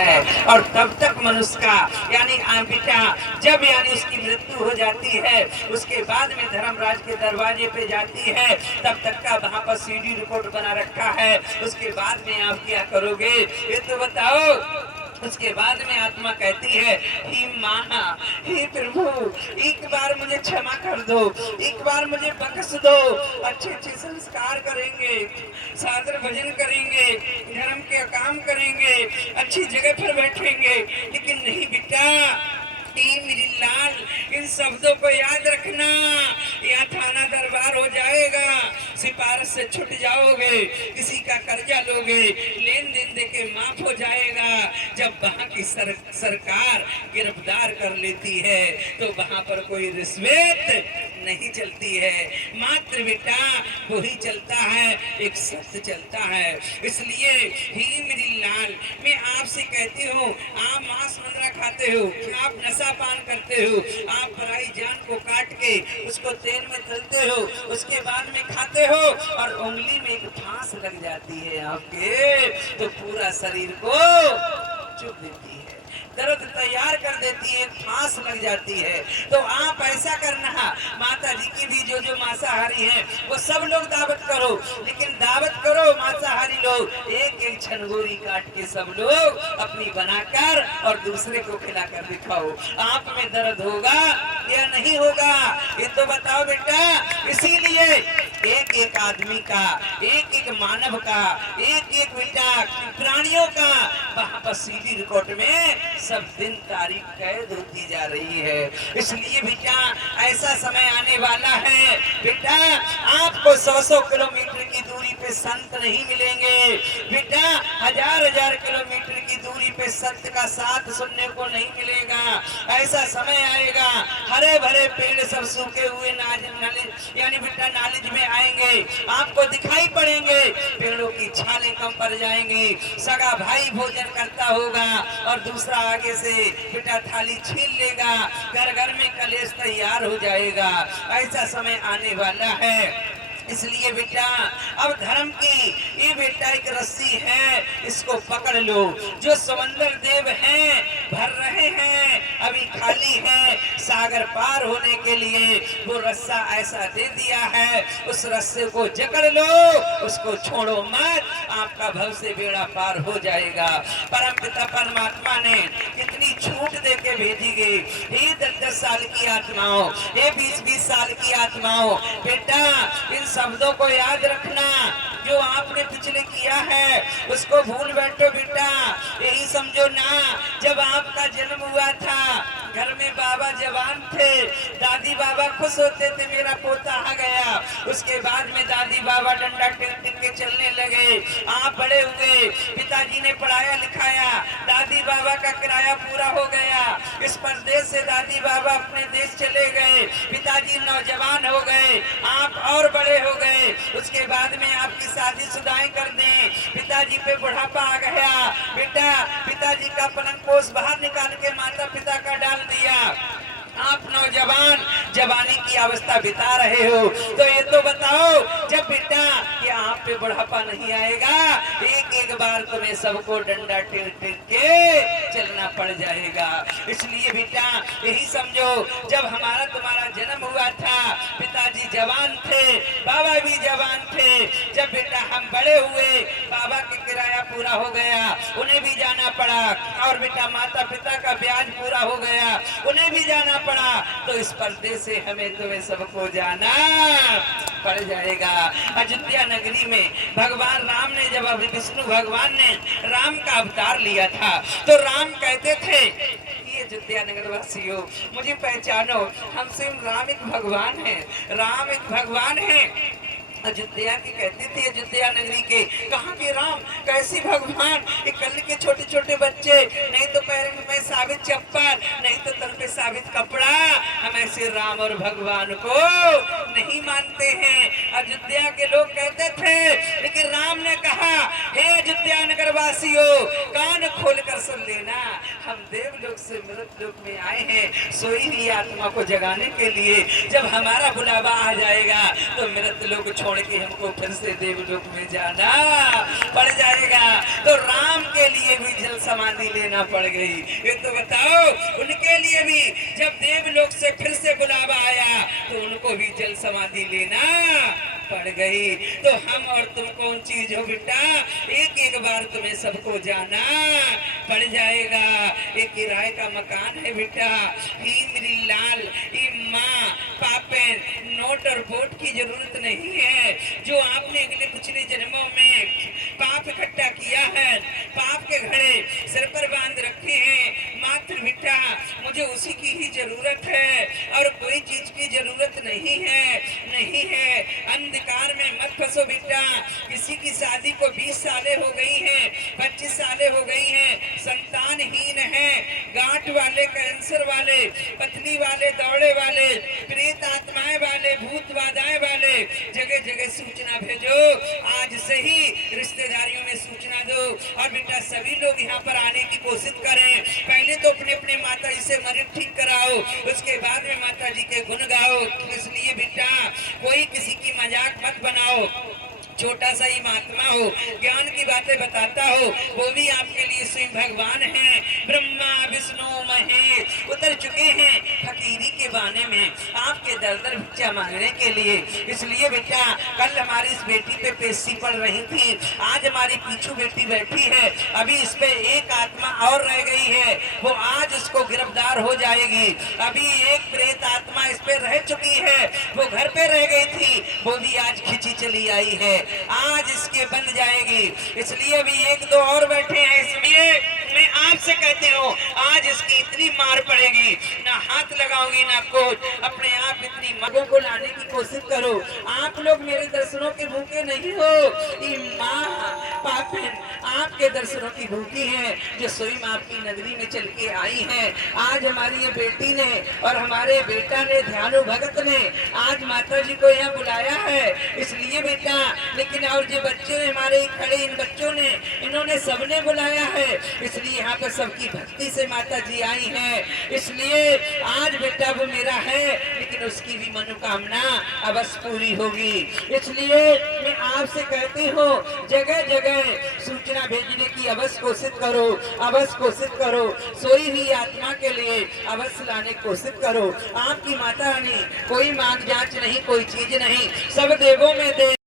है। और तब तक मनुष्य का यानी बेटा जब यानी उसकी मृत्यु हो जाती है, उसके बाद में धर्मराज के दरवाजे पे जाती है, तब तक का वहाँ पर सीडी रिकॉर्ड बना रखा है। उसके बाद में आप क्या करोगे ये तो बताओ। उसके बाद में आत्मा कहती है, हे माँ, हे प्रभु, एक बार मुझे क्षमा कर दो, एक बार मुझे बख्श दो। अच्छे अच्छे संस्कार करेंगे, सादर भजन करेंगे, धर्म के काम करेंगे, अच्छी जगह पर बैठेंगे, लेकिन नहीं बेटा, मेरी लाल, इन शब्दों को याद रखना। यहाँ थाना दरबार हो जाएगा, सिफारिश से छूट जाओगे, किसी का कर्जा लोगे, लेन देन देके माफ हो जाएगा। जब वहाँ की सरकार गिरफ्तार कर लेती है तो वहाँ पर कोई रिश्वत नहीं चलती है, मात्र बेटा वही चलता है, एक सत्य चलता है। इसलिए ही मेरी लाल, मैं आपसे कहती हूँ, आप मांस मुंद्रा खाते हो, आप नशा पान करते हो, आप पराई जान को काट के उसको तेल में तलते हो, उसके बाद में खाते हो और उंगली में एक फांस लग जाती है आपके, तो पूरा शरीर को चुभ देती है, दर्द तैयार कर देती है, फांस लग जाती है। तो आप ऐसा करना, माता जी की भी जो मांसाहारी हैं वो सब लोग दावत करो, लेकिन दावत करो मांसाहारी लोग एक एक छनगोरी काट के सब लोग अपनी बनाकर और दूसरे को खिलाकर दिखाओ। आप में दर्द होगा या नहीं होगा ये तो बताओ बेटा। इसीलिए एक एक आदमी का, एक एक मानव का, एक एक बेटा प्राणियों का वहाँ पर सीडी रिकॉर्ड में सब दिन तारीख कैद होती जा रही है। इसलिए बेटा ऐसा समय आने वाला है, बेटा आपको 100-100 किलोमीटर की दूरी पे संत नहीं मिलेंगे, बेटा 1000-1000 किलोमीटर की दूरी पे सत्य का साथ सुनने को नहीं मिलेगा। ऐसा समय आएगा, हरे भरे पेड़ सब सूखे हुए यानी बेटा नालिज में आएंगे, आपको दिखाई पड़ेंगे, पेड़ों की छालें कम पड़ जाएंगी, सगा भाई भोजन करता होगा और दूसरा आगे से बेटा थाली छीन लेगा, घर घर में कलेश तैयार हो जाएगा। ऐसा समय आने वाला है। इसलिए बेटा अब धर्म की ये बेटा एक रस्सी है, इसको पकड़ लो। जो समंदर देव हैं भर रहे हैं, अभी खाली है, सागर पार होने के लिए वो रस्सा ऐसा दे दिया है, उस रस्से को जकड़ लो, उसको छोड़ो मत, आपका भव से बेड़ा पार हो जाएगा। परम पिता परमात्मा ने कितनी छूट दे के भेजी गई, ये 10-10 साल की आत्माओं, ये 20-20 साल की आत्माओं, बेटा इन शब्दों को याद रखना। जो आपने पिछले किया है उसको भूल बैठो बेटा। यही समझो ना, जब आपका जन्म हुआ था घर में बाबा जवान थे, दादी बाबा खुश होते थे मेरा पोता आ गया। उसके बाद में दादी बाबा डंडा टिक के चलने लगे, आप बड़े हुए, पिताजी ने पढ़ाया लिखाया, दादी बाबा का किराया पूरा हो गया, इस परदेश से दादी बाबा अपने देश चले गए, पिताजी नौजवान हो गए, आप और बड़े हो गए। उसके बाद में आपकी शादीशुदाई कर दें, पिताजी पे बुढ़ापा आ गया, बेटा पिताजी का पलंग पोष बाहर निकाल के माता पिता का डाल दिया, आप नौजवान जवानी की अवस्था बिता रहे हो। तो ये तो बताओ, जब बेटा कि आप पे बुढ़ापा नहीं आएगा, एक एक बार तुम्हें सबको डंडा टेक के चलना पड़ जाएगा। इसलिए बेटा यही समझो, जब हमारा तुम्हारा जन्म हुआ था पिताजी जवान थे, बाबा भी जवान थे, जब बेटा हम बड़े हुए, बाबा के किराया पूरा हो गया, उन्हें भी जाना पड़ा, और बेटा माता पिता का ब्याज पूरा हो गया, उन्हें भी जाना पड़ा, तो इस पर्दे से हमें तुम्हें सबको जाना पड़ जाएगा। अयोध्या नगरी में भगवान राम ने, जब विष्णु भगवान ने राम का अवतार लिया था, तो राम कहते थे कि अयोध्या नगर वासियों मुझे पहचानो, हम सिर्फ राम एक भगवान है, राम एक भगवान है। अयोध्या की कहते थे, अयोध्या नगरी के, कहाँ के राम, कैसी भगवान, ये कल के छोटे छोटे बच्चे, नहीं तो पैर में साबित चप्पल, नहीं तो तन पे साबित कपड़ा, हम ऐसे राम और भगवान को नहीं मानते हैं। अयोध्या के लोग कहते थे, लेकिन राम ने कहा, हे अयोध्या नगर वासियों कान खोल कर सुन लेना, हम देवलोक से मृतलोक में आए हैं सोई हुई आत्मा को जगाने के लिए। जब हमारा बुलावा आ जाएगा तो मृतलोक छोड़ के हमको फिर से देवलोक में जाना पड़ जाएगा। तो राम के लिए भी जल समाधि लेना पड़ गई। ये तो बताओ, उनके लिए भी जब देवलोक से फिर से बुलावा आया तो उनको भी जल समाधि लेना पड़ गई। तो हम और तुम कौन चीज हो बेटा, एक एक बार तुम्हें सबको जाना पड़ जाएगा। एक किराए का मकान है बेटा, ही मेरी लाल, ही माँ पापेन, नोट और वोट की जरूरत नहीं है। जो आपने अगले पिछले जन्मों में पाप इकट्ठा किया है, पाप के घड़े सिर पर बांध रखे हैं, मात्र बेटा मुझे उसी की ही जरूरत है और कोई चीज की जरूरत नहीं है। नहीं है, अंधकार में मत फंसो बेटा। किसी की शादी को 20 सालें हो गई हैं, 25 सालें हो गई हैं, संतानहीन है, गांठ वाले, कैंसर वाले, पथरी वाले, दौड़े वाले, प्रेत आत्माएं वाले, भूत बाधाएं वाले, जगह जगह सूचना भेजो। आज से ही रिश्तेदारियों में सूचना दो और बेटा सभी लोग यहाँ पर आने की कोशिश करें। पहले तो अपने अपने माता जी से मरीज ठीक कराओ, उसके बाद में माता जी के गुण गाओ। इसलिए बेटा कोई किसी की मजाक मत बनाओ। छोटा सा ही महात्मा हो, ज्ञान की बातें बताता हो, वो भी आपके लिए स्वयं भगवान हैं। ब्रह्मा विष्णु महेश उतर चुके हैं फकीरी के बाने में आपके दर दर भिक्षा मांगने के लिए। इसलिए बेटा कल हमारी इस बेटी पे पेशी पड़ रही थी, आज हमारी पीछू बेटी बैठी है, अभी इस पे एक आत्मा और रह गई है, वो आज इसको गिरफ्तार हो जाएगी। अभी एक प्रेत आत्मा इस पे रह चुकी है, वो घर पे रह गई थी, वो भी आज खिंची चली आई है, आज इसके बन जाएगी। इसलिए अभी एक दो और बैठे हैं, इसलिए मैं आपसे कहती हूँ आज इसकी इतनी मार पड़ेगी, ना हाथ लगाओगी ना कुछ, अपने आप इतनी मगों को लाने की कोशिश करो। आप लोग मेरे दर्शनों के भूखे नहीं हो, ये माँ पापिन आपके दर्शनों की भूखी है, जो स्वयं आपकी नगरी में चल के आई है। आज हमारी ये बेटी ने और हमारे बेटा ने, ध्यानु भगत ने आज माता जी को यहाँ बुलाया है। इसलिए बेटा, लेकिन और जो बच्चे हमारे खड़े, इन बच्चों ने, इन्होंने सबने बुलाया है, इसलिए यहाँ पर सबकी भक्ति से माता जी आई हैं। इसलिए आज बेटा वो मेरा है, लेकिन उसकी भी मनोकामना अवश्य पूरी होगी। इसलिए मैं आपसे कहती हूँ जगह जगह सूचना भेजने की अवश्य कोशिश करो, अवश्य कोशिश करो। सोई हुई आत्मा के लिए अवश्य लाने की कोशिश करो। आपकी माता रानी कोई मांग जांच नहीं, कोई चीज नहीं, सब देवों में दे